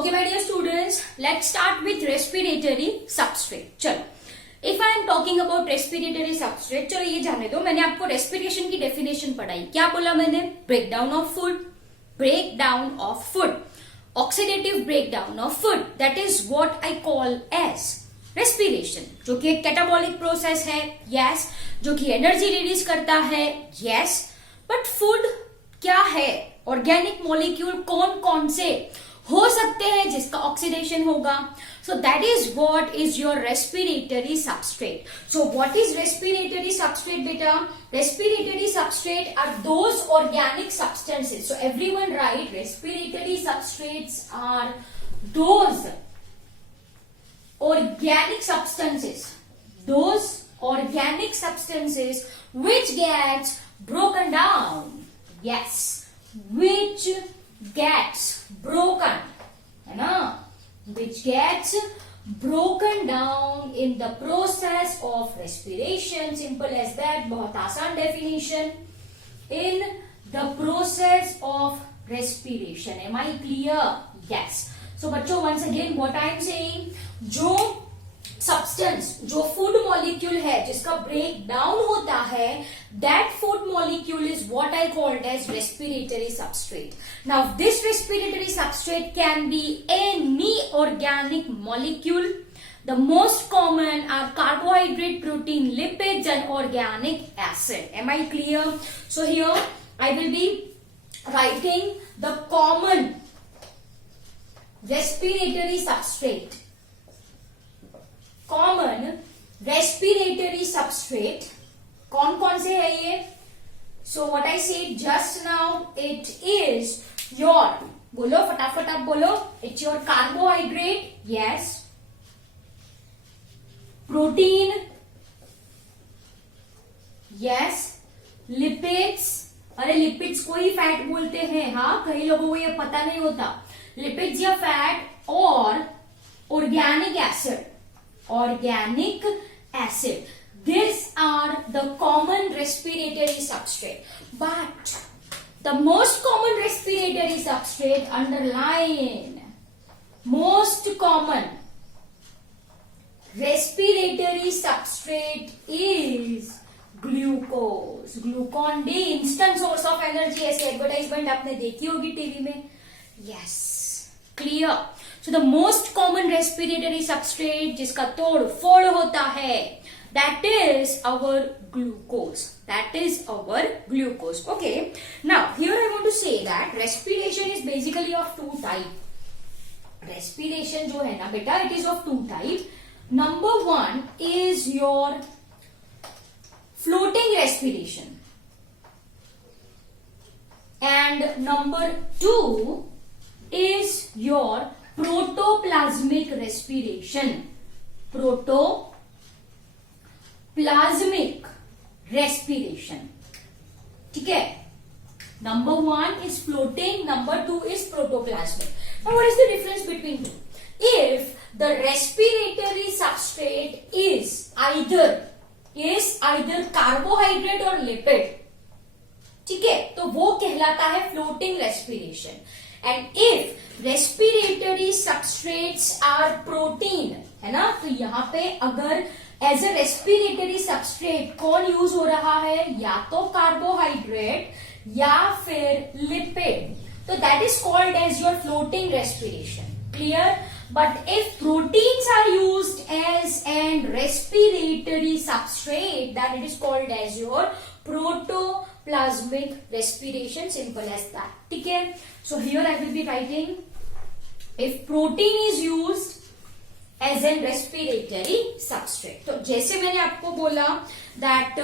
Okay, my dear students, let's start with respiratory substrate. चलो, if I am talking about respiratory substrate, चलो ये जाने दो. मैंने आपको respiration की definition पढ़ाई. क्या बोला मैंने? Breakdown of food. Breakdown of food. Oxidative breakdown of food. That is what I call as respiration. जो कि एक catabolic process है. Yes. जो कि energy release करता है. Yes. But food क्या है? Organic molecule कौन कौन से हो सकते हैं जिसका ऑक्सीडेशन होगा. So that is what is your respiratory substrate. So what is respiratory substrate बेटा? Respiratory substrate are those organic substances. So everyone right, respiratory substrates are those organic substances, those organic substances which gets broken down. Yes, which gets broken, है ना? Which gets broken down in the process of respiration. Simple as that. बहुत आसान definition. In the process of respiration. Am I clear? Yes. So बच्चों, once again what I am saying, जो substance, जो food molecule है जिसका break down होता है, that food molecule is what I called as respiratory substrate. Now this respiratory substrate can be any organic molecule. The most common are carbohydrate, protein, lipids and organic acid. Am I clear? So here I will be writing the common respiratory substrate. Common respiratory substrate कौन कौन से है ये? So what I said just now, it is your, बोलो फटाफट आप बोलो, it's your carbohydrate. Yes. Protein. Yes. Lipids. अरे लिपिड्स को ही फैट बोलते हैं. हाँ, कई लोगों को ये पता नहीं होता. लिपिड्स या फैट और organic acid. Organic acid. These are the common respiratory substrate. But the most common respiratory substrate, underline, most common respiratory substrate is glucose. Glucon D, instant source of energy. ऐसे एडवर्टाइजमेंट आपने देखी होगी टीवी में. Yes. Clear. So the most common respiratory substrate जिसका तोड़ फोड़ होता है, that is our glucose. That is our glucose. Okay. Now here I want to say that respiration is basically of two type. Respiration जो है ना बेटा, it is of two type. Number one is your floating respiration, and number two is your protoplasmic respiration. Protoplasmic respiration. ठीक है? Number one is floating, number two is protoplasmic. Now what is the difference between two? If the respiratory substrate is either carbohydrate or lipid, ठीक है, तो वो कहलाता है floating respiration. And if respiratory substrates are protein, है ना, तो यहाँ पे अगर as a respiratory substrate कौन यूज हो रहा है, या तो कार्बोहाइड्रेट या फिर लिपिड, तो that is called as your floating respiration. Clear? But if proteins are used as an respiratory substrate, then it is called as your protoplasmic respiration. Simple as that. ठीक है? So here I will be writing, if protein is used as an respiratory substrate. तो जैसे मैंने आपको बोला that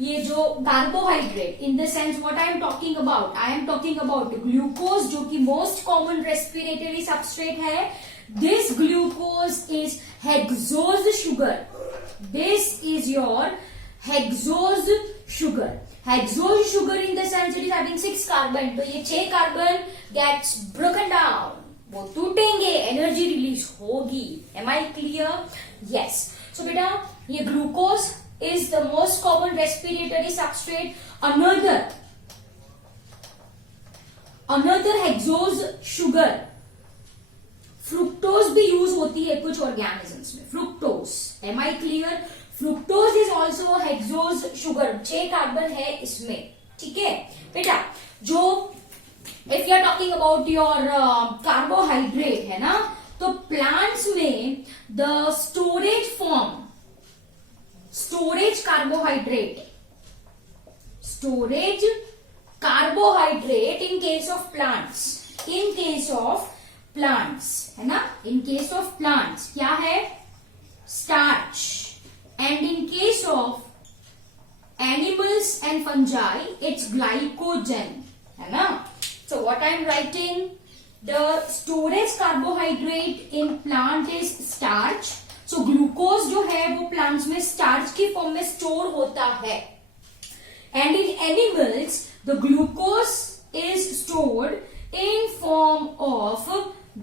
ये जो carbohydrate, in the sense what I am talking about, I am talking about glucose जो कि most common respiratory substrate है. This glucose is hexose sugar. This is your hexose sugar. Hexose sugar in the sense it is having 6 carbon. तो ये 6 carbon gets broken down. वो टूटेंगे, energy release होगी. Am I clear? Yes. So बेटा, ये glucose is the most common respiratory substrate. Another hexose sugar fructose भी use होती है कुछ ऑर्गेनिजम्स में, fructose, am I clear? Fructose is also hexose sugar, 6 carbon है इसमें, ठीक है बेटा। जो if you are talking about your carbohydrate है ना, तो प्लांट्स में the storage form, storage carbohydrate, storage carbohydrate in case of plants, in case of plants है ना, इन केस ऑफ प्लांट्स क्या है? Starch, and in case of animals and fungi it's glycogen, है ना। So what I am writing, the storage carbohydrate in plant is starch. So glucose जो है वो प्लांट्स में स्टार्च की फॉर्म में स्टोर होता है, and in animals the glucose is stored in form of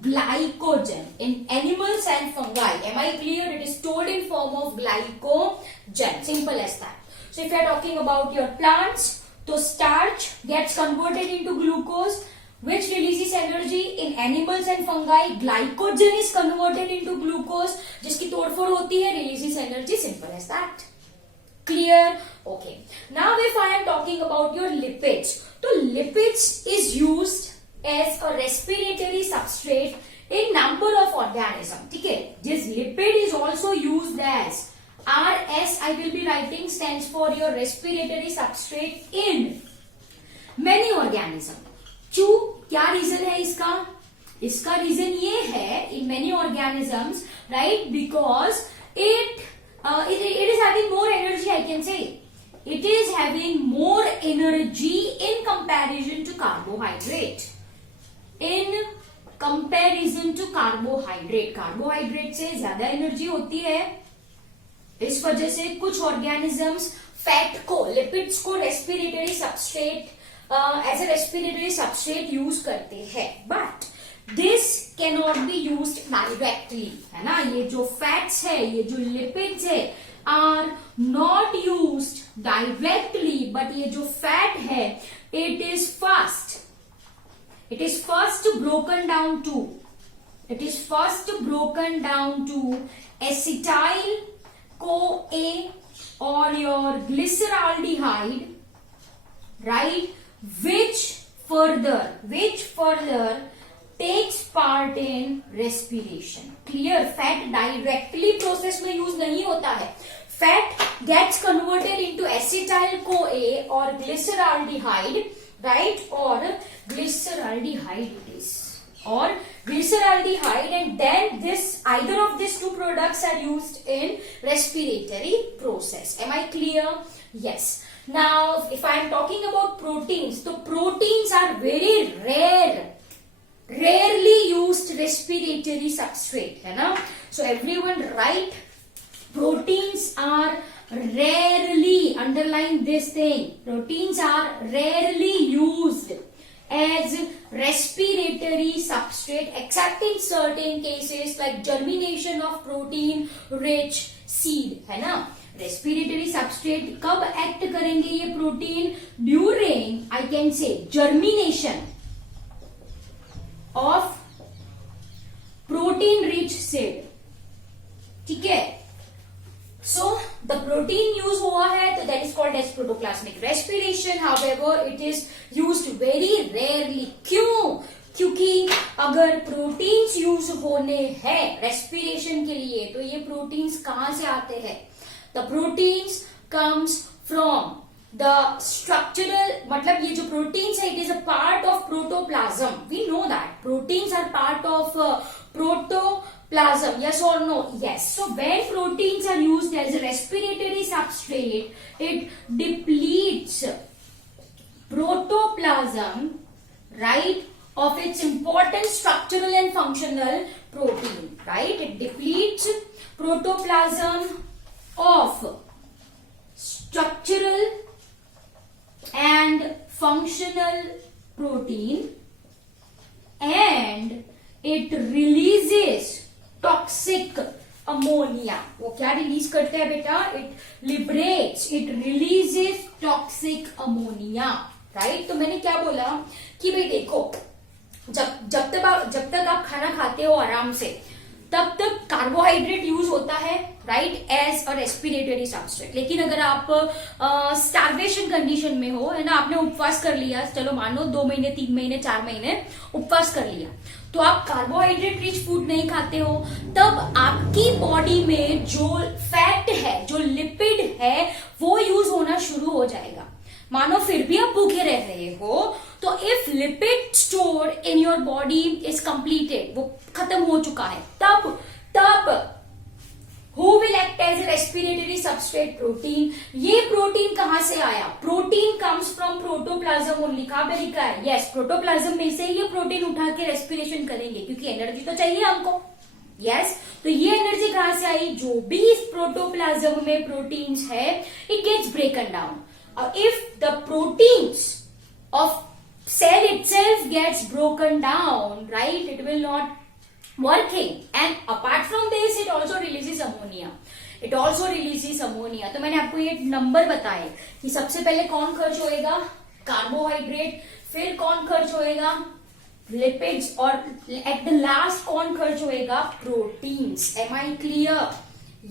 glycogen in animals and fungi. Am I clear? It is stored in form of glycogen. Simple as that. So if you are talking about your plants, so starch gets converted into glucose, which releases energy. In animals and fungi, glycogen is converted into glucose, जिसकी तोड़फोड़ होती है, releases energy. Simple as that. Clear? Okay. Now if I am talking about your lipids, so lipids is used as a respiratory substrate in number of organisms, ठीक है। This lipid is also used as RS, I will be writing, stands for your respiratory substrate in many organisms. क्यों, क्या रीजन है इसका? इसका रीजन ये है in many organisms, right? Because it is having more energy, I can say. It is having more energy in comparison to carbohydrate. In comparison to carbohydrate, carbohydrate से ज्यादा energy होती है, इस वजह से कुछ ऑर्गेनिजम्स फैट को, लिपिड्स को respiratory substrate, as a respiratory substrate use करते हैं, but this can not be used directly, है ना। ये जो फैट्स है, ये जो लिपिड्स है, are not used directly, but ये जो फैट है, it is fast, it is first broken down to acetyl CoA or your glyceraldehyde, right, which further takes part in respiration. Clear? Fat directly process में use नहीं होता है, fat gets converted into acetyl CoA or glyceraldehyde, right, or glyceraldehyde it is, or glyceraldehyde, and then this, either of these two products are used in respiratory process. Am I clear? Yes. Now if I am talking about proteins, so proteins are very rarely used respiratory substrate, है ना। So everyone write, proteins are rarely, underline this thing, proteins are rarely used as respiratory substrate except in certain cases like germination of protein rich seed, है ना। respiratory substrate कब act करेंगे ये protein? during, I can say, germination of protein rich seed, ठीक है। So the protein use हुआ है, तो that is called as protoplasmic respiration. However, it is used very rarely. क्यों? क्योंकि अगर प्रोटीन्स यूज होने हैं रेस्पिरेशन के लिए, तो ये प्रोटीन्स कहां से आते हैं? The proteins comes from the structural, मतलब ये जो प्रोटीन्स है, it is a part of protoplasm. We know that proteins are part of protoplasm. Yes or no? Yes. So when proteins are used as a respiratory substrate, it depletes protoplasm, right, of its important structural and functional protein, right. It depletes protoplasm of structural and functional protein, and it releases toxic ammonia. वो क्या रिलीज करते हैं बेटा? It liberates, it releases toxic ammonia, right. तो मैंने क्या बोला कि भाई देखो, जब तक आप खाना खाते हो आराम से, तब तक कार्बोहाइड्रेट यूज होता है, right, as a respiratory substrate. लेकिन अगर आप स्टार्वेशन कंडीशन में हो, है ना, आपने उपवास कर लिया, चलो मान लो 2 महीने 3 महीने 4 महीने उपवास कर लिया, तो आप कार्बोहाइड्रेट रिच फूड नहीं खाते हो, तब आपकी बॉडी में जो फैट है, जो लिपिड है, वो यूज होना शुरू हो जाएगा। मानो फिर भी आप भूखे रह रहे हो, तो if lipid store in your body is completed, वो खत्म हो चुका है, तब who will act as a respiratory substrate? Protein. ये प्रोटीन कहां से आया? Protein comes from protoplasm only. कहां पे लिखा है? यस, प्रोटोप्लाज्म में से ये प्रोटीन उठा के रेस्पिरेशन करेंगे, क्योंकि एनर्जी तो चाहिए हमको। यस, तो ये एनर्जी कहां से आई? जो भी इस प्रोटोप्लाज्म में प्रोटीन्स है, it gets broken down. If the proteins of cell itself gets broken down, right, it will not working, and apart from this it also releases ammonia. तो मैंने आपको ये नंबर बताए कि सबसे पहले कौन खर्च होएगा? कार्बोहाइड्रेट, फिर कौन खर्च होएगा? लिपिड्स, और एट द लास्ट कौन खर्च होएगा? Proteins. Am I clear?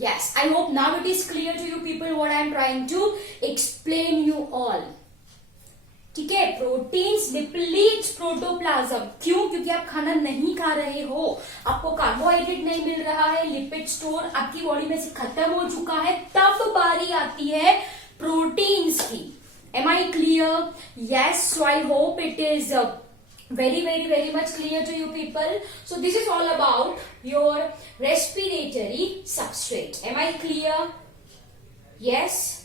Yes, I hope now it is clear to you people what I am trying to explain you all. ठीक है, प्रोटीन्स डिप्लीट्स प्रोटोप्लाज्म। क्यों? क्योंकि आप खाना नहीं खा रहे हो, आपको कार्बोहाइड्रेट नहीं मिल रहा है, लिपिड स्टोर आपकी बॉडी में से खत्म हो चुका है, तब बारी आती है प्रोटीन्स की। Am I clear? Yes, so I hope it is very much clear to you people. So this is all about your respiratory substrate. Am I clear? Yes.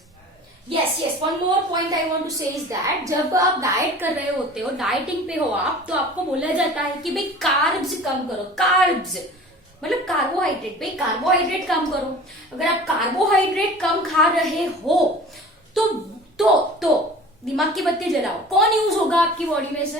One more point I want to say is that जब आप डाइट कर रहे होते हो, डाइटिंग पे हो आप, तो आपको बोला जाता है कि भाई कार्ब्स कम करो। कार्ब्स मतलब कार्बोहाइड्रेट, भाई कार्बोहाइड्रेट कम करो। अगर आप कार्बोहाइड्रेट कम खा रहे हो तो दिमाग की बत्ती जलाओ, कौन यूज होगा आपकी बॉडी में से?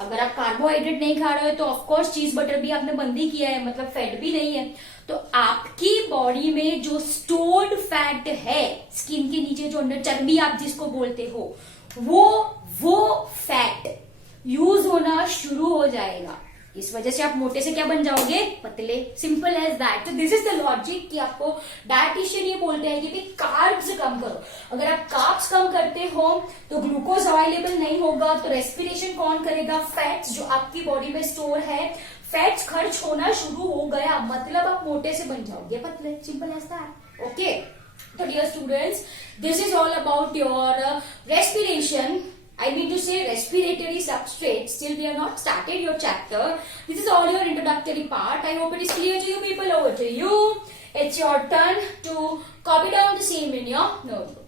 अगर आप कार्बोहाइड्रेट नहीं खा रहे हो तो ऑफकोर्स चीज बटर भी आपने बंद ही किया है, मतलब फैट भी नहीं है, तो आपकी बॉडी में जो स्टोर्ड फैट है, स्किन के नीचे जो अंदर चर्बी आप जिसको बोलते हो, वो फैट यूज होना शुरू हो जाएगा। इस वजह से आप मोटे से क्या बन जाओगे? पतले। Simple as that. तो दिस इज द लॉजिक कि आपको डायटिशियन ये बोलते हैं कि भाई कार्ब्स कम करो। अगर आप कार्ब्स कम करते हो तो ग्लूकोज अवेलेबल नहीं होगा, तो रेस्पिरेशन कौन करेगा? फैट्स जो आपकी बॉडी में स्टोर है, फैट्स खर्च होना शुरू हो गया, मतलब आप मोटे से बन जाओगे पतले। Simple as that. ओके, तो dear students, this is all about your respiration. I mean to say respiratory substrates. Still we have not started your chapter. This is all your introductory part. I hope it is clear to you people. Over to you. It's your turn to copy down the same in your notebook.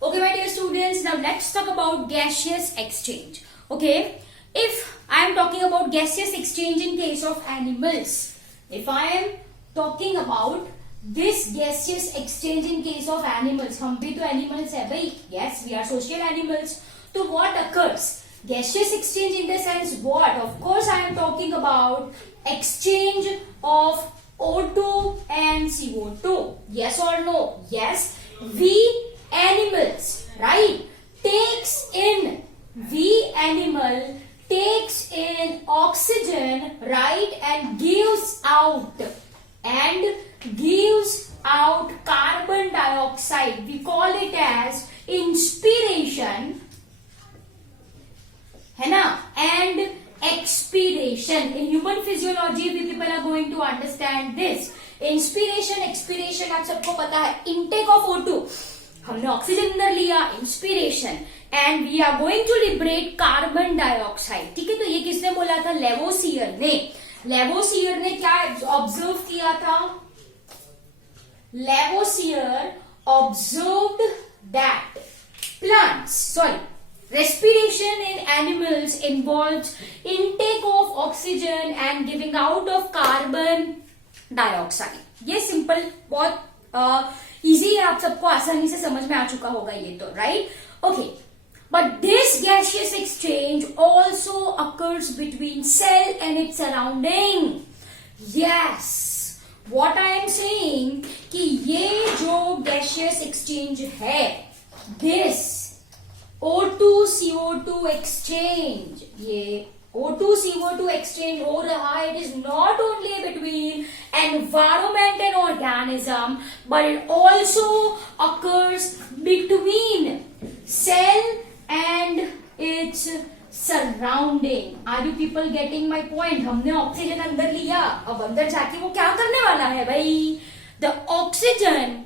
Okay, my dear students, now let's talk about gaseous exchange. Okay, if I am talking about gaseous exchange in case of animals, if I am talking about this gaseous exchange in case of animals, हम भी तो animals है भाई, yes, we are social animals. So what occurs? Gaseous exchange in the sense what? Of course, I am talking about exchange of O2 and CO2. Yes or no? Yes, we animals, right, we animal takes in oxygen, right, and gives out carbon dioxide. We call it as inspiration, है ना, and expiration. In human physiology we people are going to understand this. Inspiration, expiration आप सबको पता है. Intake of O2, हमने oxygen अंदर लिया, inspiration, and we are going to liberate carbon dioxide. ठीक है, तो ये किसने बोला था? लेवोसियर ने. लेवोसियर ने क्या ऑब्जर्व किया था? Lavoisier observed that respiration in animals involves intake of oxygen and giving out of carbon dioxide. ये सिंपल बहुत इजी है, आप सबको आसानी से समझ में आ चुका होगा ये तो, right? Okay, but this gaseous exchange also occurs between cell and its surrounding. Yes, what I am saying कि ये जो गैशियस एक्सचेंज है, दिस O2CO2 एक्सचेंज, ये O2CO2 एक्सचेंज हो रहा है, it is not only between environment and organism but it also occurs between cell and its surrounding. Are you people getting my point? हमने oxygen अंदर लिया, अब अंदर जाके वो क्या करने वाला है भाई? The oxygen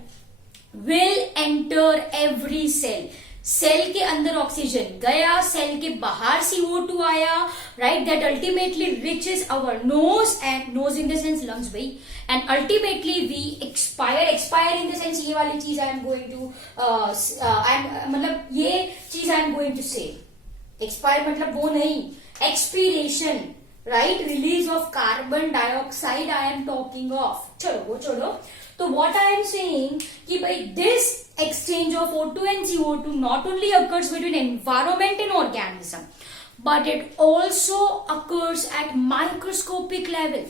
will enter every cell. Cell के अंदर ऑक्सीजन गया, सेल के बाहर CO2 आया, right? That ultimately reaches our nose, and nose in the sense lungs भाई, and ultimately we expire in the sense ये वाली चीज आई एम गोइंग टू, मतलब ये चीज आई एम गोइंग टू से, एक्सपायर मतलब वो नहीं, expiration, right? Release of carbon dioxide I am talking of. चलो वो छोड़ो। तो व्हाट आई एम सेइंग कि भाई this exchange of O2 and CO2 not only occurs between environment and organism, but it also occurs at microscopic level.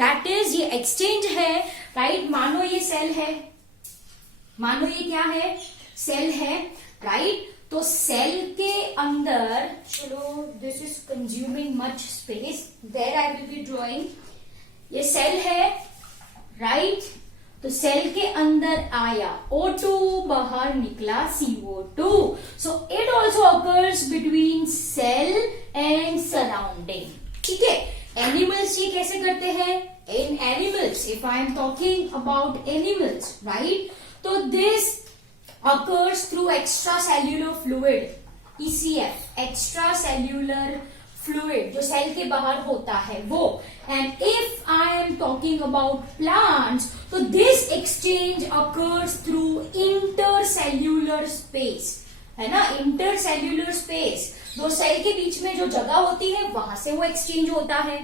That is, ये exchange है, right? मानो ये सेल है, मानो ये क्या है? सेल है, right? तो सेल के अंदर, चलो this is consuming much space, there I will be drawing. ये सेल है, right? तो सेल के अंदर आया O2, बाहर निकला CO2. So it also occurs between cell and surrounding. ठीक है. एनिमल्स ये कैसे करते हैं? In animals, if I am talking about animals, right, तो this occurs through extra cellular fluid, ECF, extra cellular fluid, जो सेल के बाहर होता है वो. And if I am talking about plants, तो this exchange occurs through intercellular space, है ना? इंटरसेल्यूलर स्पेस, दो सेल के बीच में जो जगह होती है वहां से वो एक्सचेंज होता है.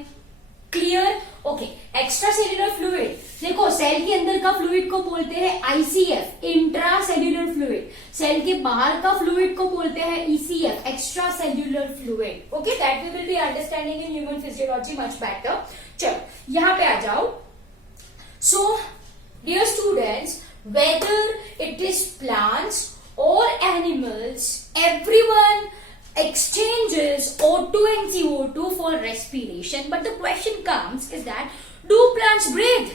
Clear? Okay. Extra cellular fluid, देखो सेल के अंदर का फ्लूइड को बोलते हैं ICF, intra cellular fluid. Cell के बाहर का फ्लूइड को बोलते हैं ECF, extra cellular fluid. Okay, that we will be understanding in human physiology much better. चलो यहां पे आ जाओ. So dear students, whether it is plants or animals, everyone exchanges O2 and CO2 for respiration. But the question comes is that, do plants breathe?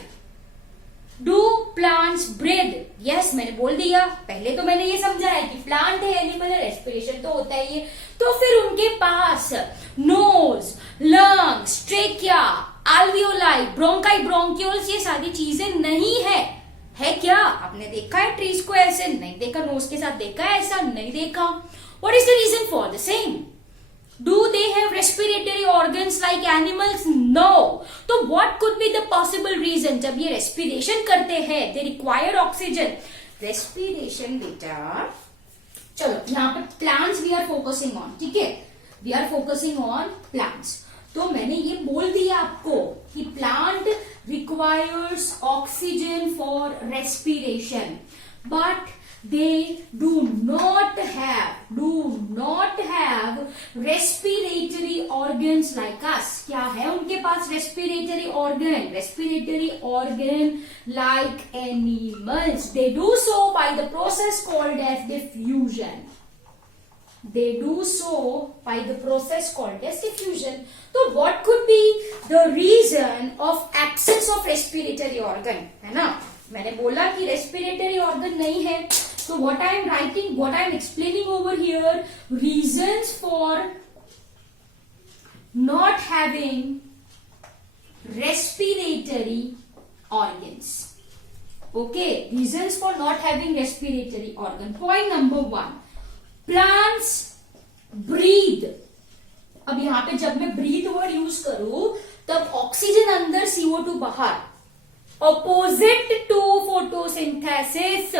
Do plants breathe? Yes, मैंने बोल दिया. पहले तो मैंने ये समझा है कि प्लांट है, एनिमल है, रेस्पिरेशन तो होता ही है. तो फिर उनके पास nose, lungs, trachea, alveoli, bronchi, bronchioles, ये सारी चीजें नहीं है क्या? आपने देखा है ट्रीज को ऐसे? नहीं देखा. नोज के साथ देखा है ऐसा? नहीं देखा. What is the reason for the same? Do they have respiratory organs like animals? No. तो what could be the possible reason? जब ये respiration करते हैं, they require oxygen. Respiration बेटा, चलो यहाँ पे plants we are focusing on, ठीक है? We are focusing on plants. तो मैंने ये बोल दिया आपको कि plant requires oxygen for respiration, but they do not have respiratory organs like us. क्या है उनके पास respiratory organ like animals. They do so by the process called as diffusion. तो what could be the reason of absence of respiratory organ? है ना? मैंने बोला कि respiratory organ नहीं है. So what I am explaining over here, reasons for not having respiratory organs. Okay, reasons for not having respiratory organ. Point number 1, plants breathe. अब यहां पे जब मैं breathe वर्ड यूज करूं, तब ऑक्सीजन अंदर, CO2 बाहर. Opposite to photosynthesis,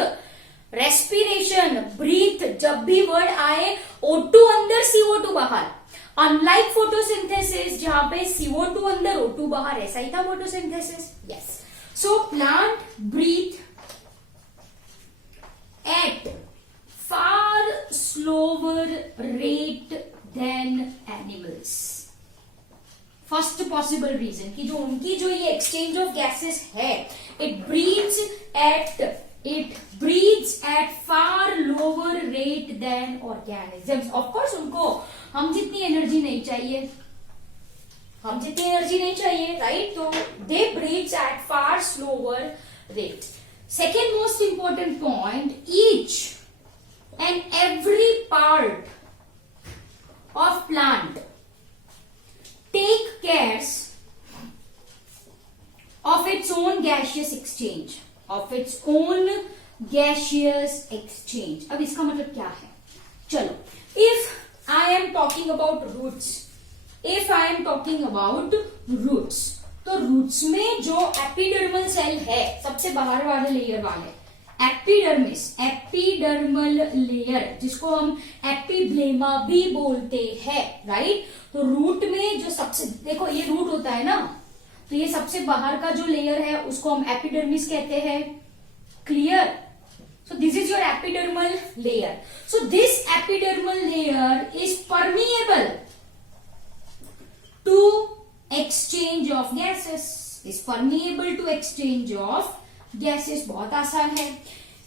respiration, breathe, जब भी वर्ड आए O2 अंदर, CO2 बाहर. Unlike photosynthesis, जहां पे CO2 अंदर, O2 बाहर, ऐसा ही था photosynthesis. Yes. So plant breathe at far slower rate than animals. First possible reason कि जो उनकी जो ये एक्सचेंज ऑफ गैसेस है, it breathes at far lower rate than organisms. Of course उनको हम जितनी एनर्जी नहीं चाहिए, राइट? तो they breathes at far slower rate. Second most important point, each and every part of plant take cares of its own gaseous exchange. अब इसका मतलब क्या है? चलो, if I am talking about roots, तो रूट्स में जो एपिडर्मल सेल है, सबसे बाहर वाले लेयर वाले, एपिडर्मल लेयर, जिसको हम एपिब्लेमा भी बोलते हैं, राइट? तो रूट में जो सबसे, देखो ये रूट होता है ना, तो ये सबसे बाहर का जो लेयर है उसको हम एपिडर्मिस कहते हैं. Clear? So this is your epidermal layer. So this epidermal layer is permeable to exchange of gases. बहुत आसान है.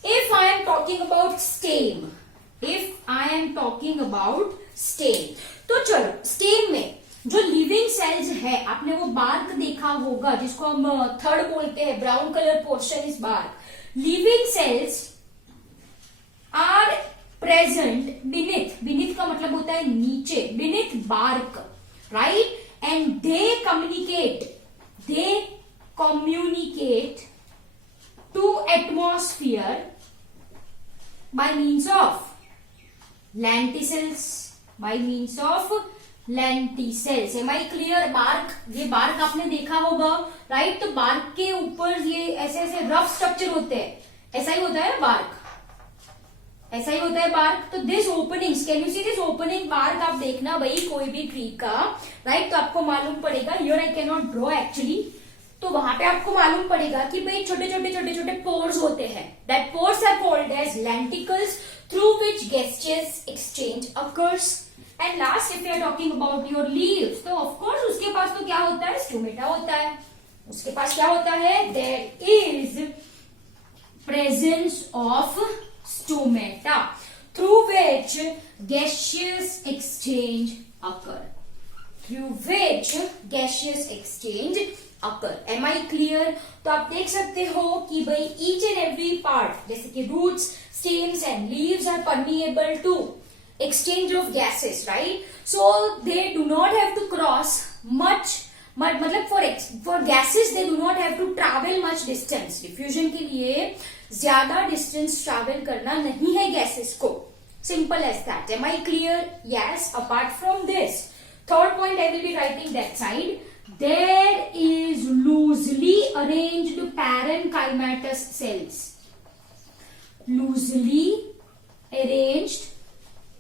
If I am talking about stem, तो चलो, स्टेम में जो लिविंग सेल्स है, आपने वो बार्क देखा होगा जिसको हम थर्ड बोलते हैं, brown colour portion is bark. Living cells are present beneath का मतलब होता है नीचे, beneath bark, right? And they communicate to atmosphere by means of lenticels. Am I clear? Bark, ये बार्क आपने देखा होगा, राइट? तो बार्क के ऊपर ये ऐसे ऐसे रफ स्ट्रक्चर होते हैं, ऐसा ही होता है बार्क. तो this openings, can you see this opening bark? आप देखना भाई कोई भी ट्री का, राइट? तो आपको मालूम पड़ेगा. Here I can not draw actually, तो वहां पे आपको मालूम पड़ेगा कि भाई छोटे छोटे पोर्स होते हैं. That pores are called as lenticels through which gaseous exchange occurs. And last, if you are talking about your leaves, तो ऑफ कोर्स उसके पास तो क्या होता है? स्टोमेटा होता है. उसके पास क्या होता है? There is presence of stomata through which gaseous exchange occur. Am I clear? तो आप देख सकते हो कि भाई ईच एंड एवरी पार्ट, जैसे कि roots, stems and leaves are permeable to exchange of gases, right? So they do not have to cross much, मतलब for gases they do not have to travel much distance. Diffusion के लिए ज्यादा distance travel करना नहीं है gases को. Simple as that. Am I clear? Yes. Apart from this, third point I will be writing that side. There is loosely arranged parenchymatous cells. Loosely arranged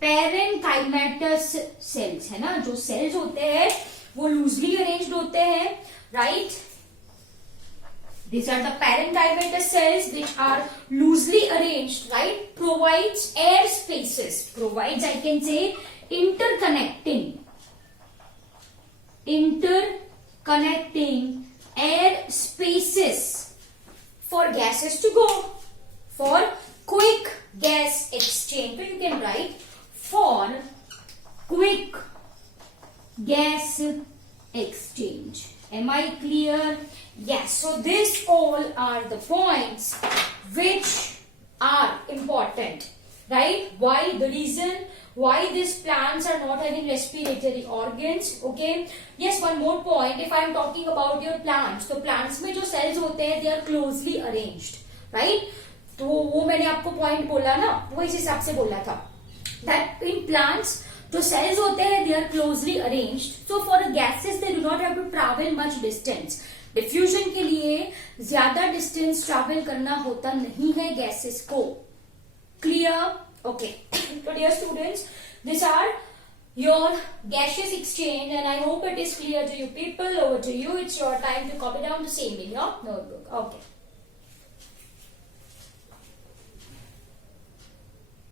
parenchymatous cells है ना, जो cells होते हैं वो loosely arranged होते हैं, right? These are the parenchymatous cells which are loosely arranged, right? Provides air spaces. Provides, I can say, interconnecting air spaces for gases to go for quick gas exchange. So you can write for quick gas exchange. Am I clear? Yes. So this all are the points which are important, right? Why? The reason why these plants are not having respiratory organs. Okay. Yes, one more point. If I am talking about your plants, तो plants में जो cells होते हैं they are closely arranged, right? तो वो मैंने आपको point बोला ना, वो इस हिसाब से बोला था that in plants जो cells होते हैं they are closely arranged. So for gases they do not have to travel much distance. Diffusion के लिए ज्यादा distance travel करना होता नहीं है gases को. Clear? Okay. So dear students, these are your gaseous exchange and I hope it is clear to you people. Over to you. It's your time to copy down the same in your notebook. Okay.